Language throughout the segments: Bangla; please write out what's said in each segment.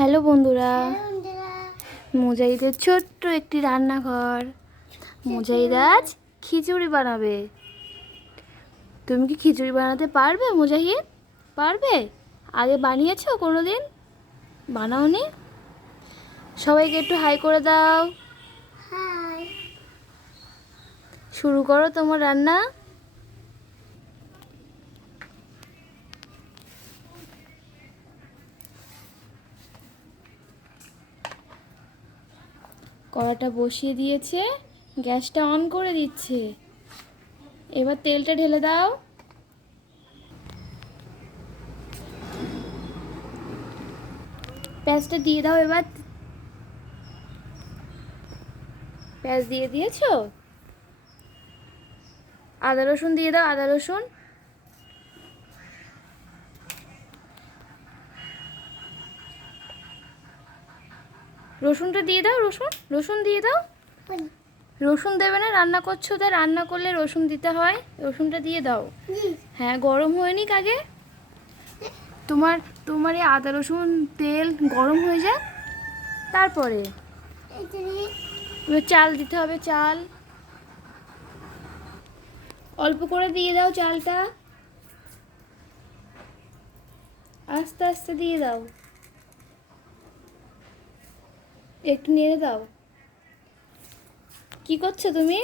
হ্যালো বন্ধুরা, মুজাহিদের ছোট্ট একটি রান্নাঘর। মুজাহিদ আজ খিচুড়ি বানাবে। তুমি কি খিচুড়ি বানাতে পারবে মুজাহিদ? পারবে? আগে বানিয়েছো কোনো দিন? বানাওনি? সবাইকে একটু হাই করে দাও। হাই। শুরু করো তোমার রান্না। কড়াটা বসিয়ে দিয়েছে, গ্যাসটা অন করে দিচ্ছে। এবার তেলটা ঢেলে দাও। পেঁয়াজটা দিয়ে দাও। এবার পেঁয়াজ দিয়ে দিয়েছো, আদা রসুন দিয়ে দাও। আদা রসুন রসুনটা দিয়ে দাও। রসুন দিয়ে দাও। রসুন দেবে না? রান্না করছো, তাই রান্না করলে রসুন দিতে হয়। রসুনটা দিয়ে দাও। হ্যাঁ, গরম হয়ে নিক আগে। তোমার তোমার এই আদা রসুন তেল গরম হয়ে যায়, তারপরে এবার চাল দিতে হবে। চাল অল্প করে দিয়ে দাও। চালটা আস্তে আস্তে দিয়ে দাও। একটু নেড়ে দাও। কি করছো তুমি?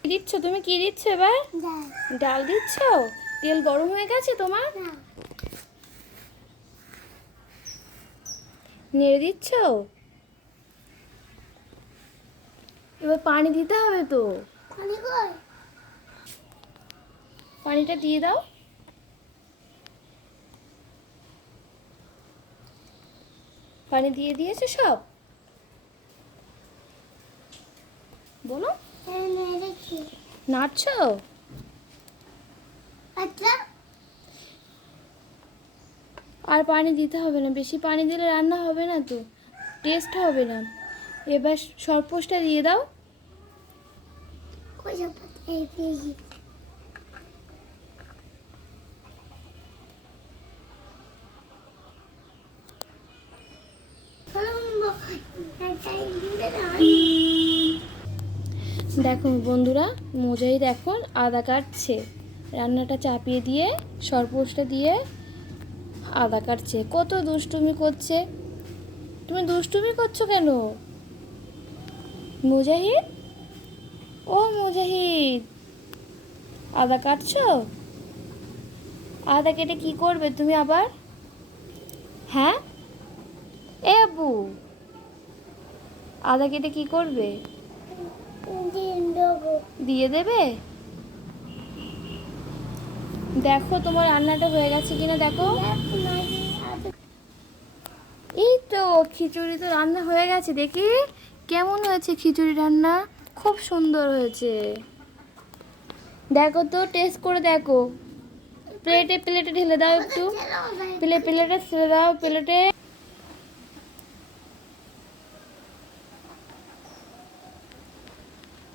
কি দিচ্ছ তুমি? কি দিচ্ছ এবার? ডাল দিচ্ছ? তেল গরম হয়ে গেছে তোমার? নেড়ে দিচ্ছ। এবার পানি দিতে হবে তো। পানিটা দিয়ে দাও। পানি দিয়ে দিয়েছো সব? বলো। নাড়ছো? আর পানি দিতে হবে না, বেশি পানি দিলে রান্না হবে না তো, টেস্ট হবে না। এবার সরপোষটা দিয়ে দাও। দেখো বন্ধুরা, মুজাহিদ এখন আদা কাটছে। রান্নাটা চাপিয়ে দিয়ে সরপোষটা দিয়ে আদা কাটছে। কত দুষ্টুমি করছে। তুমি দুষ্টুমি করছো কেন মুজাহিদ? ও মুজাহিদ, আদা কাটছো? আদা কেটে কি করবে তুমি আবার? হ্যাঁ এ আব্বু, আদা কেটে কি করবে? দিয়ে দেবে? দেখো তোমার রান্নাটা হয়ে গেছে কিনা দেখো। এই তো খিচুড়ি তো রান্না হয়ে গেছে। দেখি কেমন হয়েছে খিচুড়ি রান্না। খুব সুন্দর হয়েছে। দেখো তো, টেস্ট করে দেখো। প্লেটে ঢেলে দাও একটু। প্লেটে ছেড়ে দাও। প্লেটে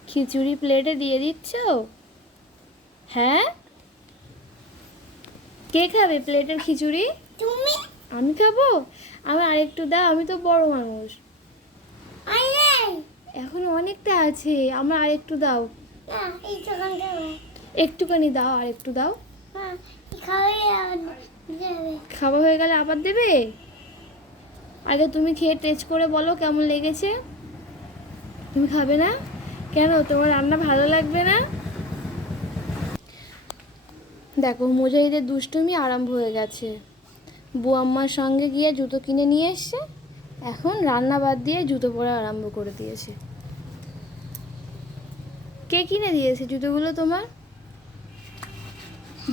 খিচুড়ি প্লেটে দিয়ে দিচ্ছ? হ্যাঁ, কে খাবে প্লেটের খিচুড়ি? তুমি। আমি খাবো? আমার আরেকটু দাও, আমি তো বড় মানুষ। এখন অনেকটা আছে, আমার আরেকটু দাও। একটুখানি দাও, আর একটু দাও। খাওয়া হয়ে গেলে আবার দেবে? আগে তুমি খেয়ে টেস্ট করে বলো কেমন লেগেছে। তুমি খাবে না কেন? তোমার রান্না ভালো লাগবে না? দেখো মুজাহিদের দুষ্টুমি আরম্ভ হয়ে গেছে। বুয়াম্মার সঙ্গে গিয়ে জুতো কিনে নিয়ে এসছে, এখন রান্না বাদ দিয়ে জুতো পরা আরম্ভ করে দিয়েছে। কে কিনে দিয়েছে জুতোগুলো তোমার?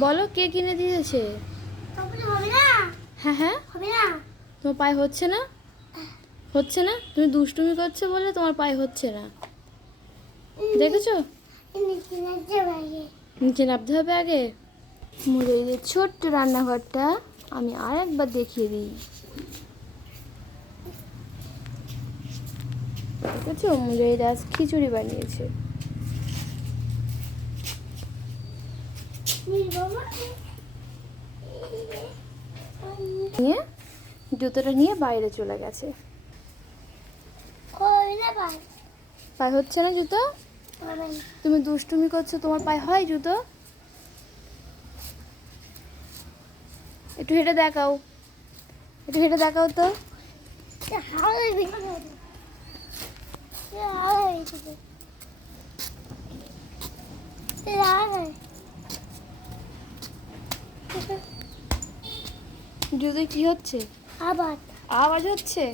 বলো, কে কিনে দিয়েছে? হ্যাঁ হ্যাঁ, তোমার পায়ে হচ্ছে না? হচ্ছে না? তুমি দুষ্টুমি করছো বলে তোমার পায়ে হচ্ছে না। দেখেছো? নিচে নামতে হবে আগে। মুজাহিদের ছোট্ট রান্নাঘরটা আমি আর একবার দেখিয়ে দিই। দেখেছো, মুজাহিদ আজ খিচুড়ি বানিয়েছে। নিয়ে জুতোটা নিয়ে বাইরে চলে গেছে। পায়ে হচ্ছে না জুতো? তুমি দুষ্টুমি করছো, তোমার পায়ে হয় জুতো? একটু হেঁটে দেখাও, একটু হেঁটে দেখাও তো। জুতোয় কি হচ্ছে? আওয়াজ হচ্ছে।